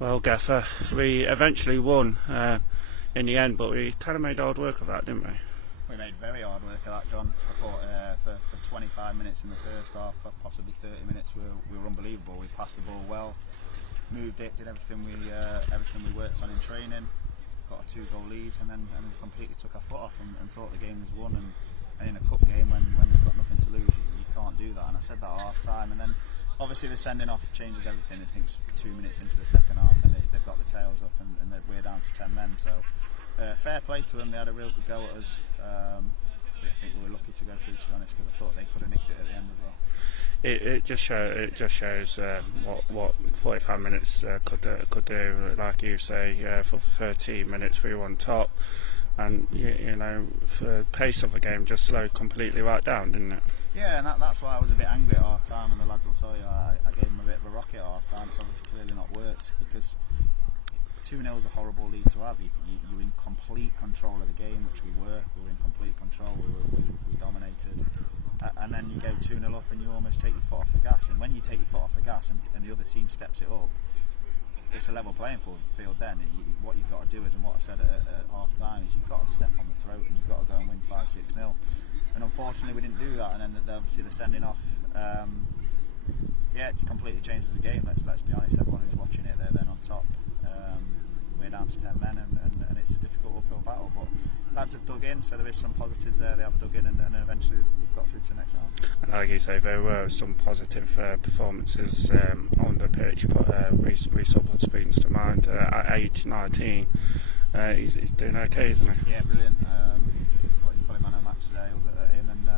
Well, Gaffer, we eventually won in the end, but we kind of made hard work of that, didn't we? We made very hard work of that, John. I thought for 25 minutes in the first half, possibly 30 minutes, we were unbelievable. We passed the ball well, moved it, did everything we worked on in training, got a 2-goal lead, and then completely took our foot off and thought the game was won. And in a cup game, when you've got nothing to lose, you can't do that. And I said that at half time, and then obviously the sending off changes everything. I think it's 2 minutes into the second half, and they've got the tails up, and we're down to 10 men. So fair play to them. They had a real good go at us. I think we were lucky to go through, to be honest, because I thought they could have nicked it at the end as well. It just shows what 45 minutes could do. Like you say, for 13 minutes we were on top, and you know, the pace of the game just slowed completely right down, didn't it? Yeah, and that's why I was a bit angry at half time, and the lads will tell you I gave them a bit of a rocket at half time. It's obviously clearly not worked, because 2-0 is a horrible lead to have. You're in complete control of the game, which we were. We were in complete control. We dominated. And then you go 2-0 up and you almost take your foot off the gas. And when you take your foot off the gas and the other team steps it up, it's a level playing field then. What you've got to do is, and what I said at half time, is you've got to step on the throat and you've got to go and win 5-6-0. And unfortunately we didn't do that, and then obviously the sending off, it completely changes the game. Let's be honest, everyone who's watching it, they're then on top. We're down to 10 men, and it's a difficult uphill battle, but lads have dug in, so there is some positives there. They have dug in, and eventually we've got through to the next round. And like you say, there were some positive performances on the pitch, but Reece springs to mind. At age 19, he's doing okay, isn't he? Yeah, brilliant. Thought he's probably man of the match today, him and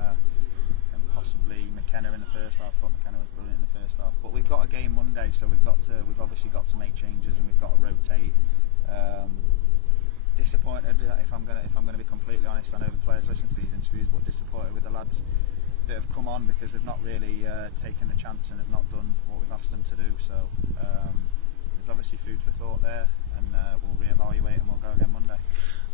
possibly McKenna in the first half. I thought McKenna was brilliant in the first half, but we've got a game Monday, so we've obviously got to make changes, and we've got to rotate. Disappointed, if I'm gonna be completely honest. I know the players listen to these interviews, but disappointed with the lads that have come on, because they've not really taken the chance and have not done what we've asked them to do. So there's obviously food for thought there, and we'll reevaluate and we'll go again Monday.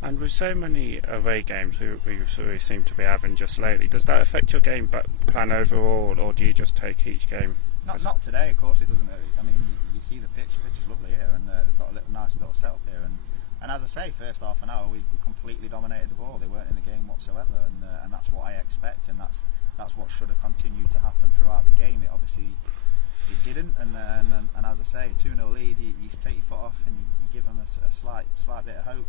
And with so many away games we seem to be having just lately, does that affect your game plan overall, or do you just take each game? Not today, of course it doesn't. I mean, you see the pitch is lovely here, and they've got a nice little setup here, and as I say, first half an hour we completely dominated the ball. They weren't in the game whatsoever, and that's what I expect, and that's what should have continued to happen throughout the game. It obviously didn't, and as I say, 2-0 lead, you take your foot off and you give them a slight bit of hope,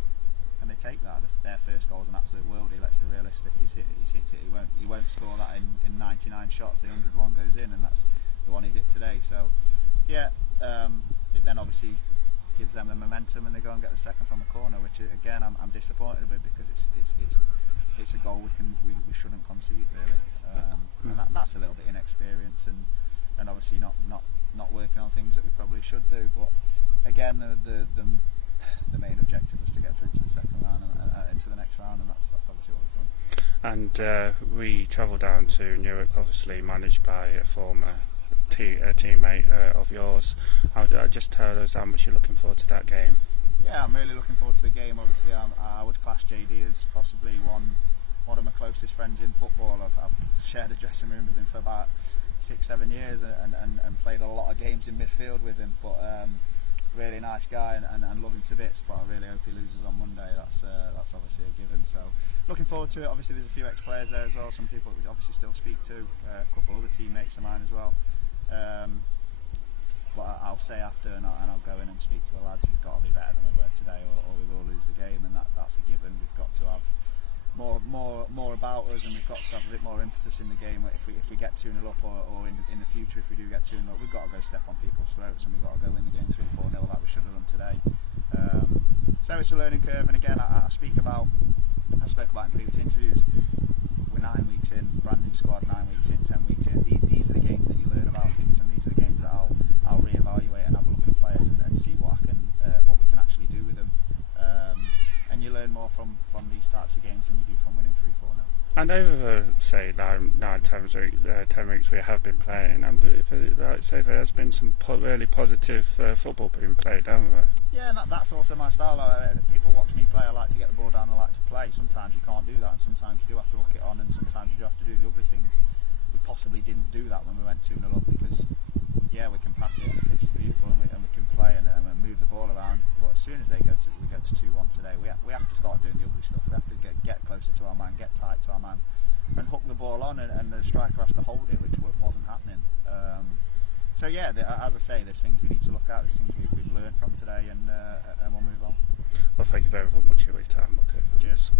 and they take that. Their first goal is an absolute worldie. Let's be realistic. He's hit it. He won't score that in 99 shots. The 101 goes in, and that's the one he's hit today. So yeah, it then obviously gives them the momentum, and they go and get the second from a corner, which again I'm disappointed with, because it's a goal we shouldn't concede, really. And that's a little bit inexperience, and obviously not working on things that we probably should do. But again, the main objective was to get through to the second round and into the next round, and that's obviously what we've done. And we travelled down to Newark, obviously managed by a former teammate of yours. Just tell us how much you're looking forward to that game. Yeah, I'm really looking forward to the game. Obviously, I would class JD as possibly one of my closest friends in football. I've shared a dressing room with him for about 6-7 years, and played a lot of games in midfield with him. But really nice guy, and love him to bits. But I really hope he loses on Monday. That's obviously a given. So looking forward to it. Obviously, there's a few ex-players there as well. Some people we obviously still speak to. A couple other teammates of mine as well. But I'll say after, and I'll go in and speak to the lads. We've got to be better than we were today, or we will lose the game, and that's a given. We've got to have more about us, and we've got to have a bit more impetus in the game. If we get 2-0 up, or in the future if we do get 2-0 up, we've got to go step on people's throats, and we've got to go win the game 3-4-0 like we should have done today. So it's a learning curve, and again I spoke about in previous interviews. We're 9 weeks in, brand new squad, 9 weeks in, 10 weeks in. These are the games that you learn about things, and these are the games that I'll reevaluate and have a look at players and see what we can actually do with them. And you learn more from these types of games than you do from winning 3-4-0. And over say 10 weeks we have been playing, and I'd say there has been some really positive football being played, haven't there? Yeah, and that's also my style. People watch me play. I like to get the ball down. I like to play. Sometimes you can't do that, and sometimes you do have to hook it on, and sometimes you do have to do the ugly things. We possibly didn't do that when we went 2-0 up, because we can pass it, and the pitch is beautiful, and we can play and move the ball soon as we go to 2-1 today, we have to start doing the ugly stuff. We have to get closer to our man, get tight to our man, and hook the ball on, and the striker has to hold it, which wasn't happening. So yeah, as I say, there's things we need to look at, there's things we've learned from today, and we'll move on. Well, thank you very much for your time. Okay. Cheers.